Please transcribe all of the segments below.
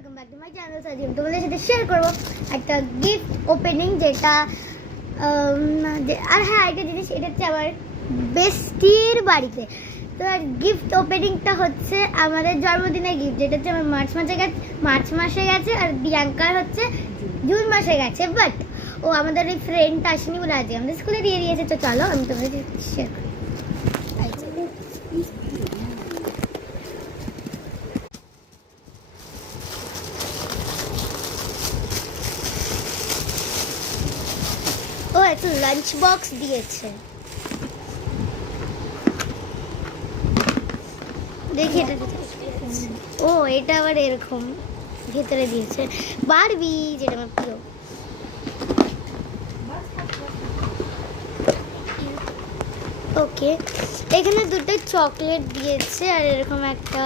Welcome back to my channel. আজ আমি তোমাদের সাথে শেয়ার করবো একটা গিফট ওপেনিং, যেটা আর হ্যাঁ একটা জিনিস, এটা হচ্ছে আমার বেস্টির বাড়িতে। তো আর গিফট ওপেনিংটা হচ্ছে আমাদের জন্মদিনের গিফট, যেটা হচ্ছে আমার মার্চ মাসে গেছে আর প্রিয়াঙ্কার হচ্ছে জুন মাসে গেছে। বাট ও আমাদের এই ফ্রেন্ডটা আসেনি বলে আজকে আমাদের স্কুলে দিয়ে দিয়েছে। তো চলো আমি তোমাদের শেয়ার করি। ও একটা লাঞ্চ বক্স দিয়েছে, দেখি এটা। ও এটা আবার এরকম ভেতরে দিয়েছে বারবি, যেটা আমার প্রিয়। ওকে, এখানে দুটো চকলেট দিয়েছে আর এরকম একটা,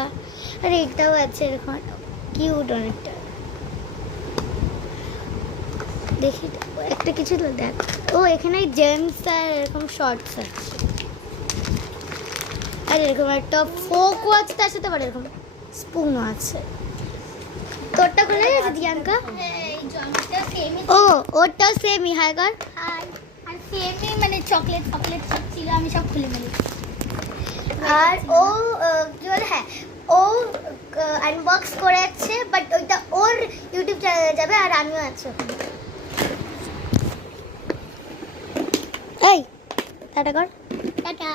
আর এটাও আছে এরকম কিউট অনেকটা। দেখি একটা কিছু তো দেখ। ও এখানে জেন্টস আর এরকম শর্টস আছে, আর এরকম একটা ফোক ওয়াচ, তার সাথে আবার এরকম স্পুনও আছে। তোরটা খুলে গেছে প্রিয়াঙ্কা? ও ওরটাও সেমই। হাই কর। আর সেমই, মানে চকলেট ফকলেট সব ছিল, আমি সব খুলে ফেলি। আর ও কি বলে, হ্যাঁ ও আনবক্স করেছে, বাট ওইটা ওর ইউটিউব চ্যানেলে যাবে আর আমিও আছি ওখানে। এই টাটা কর। টাটা।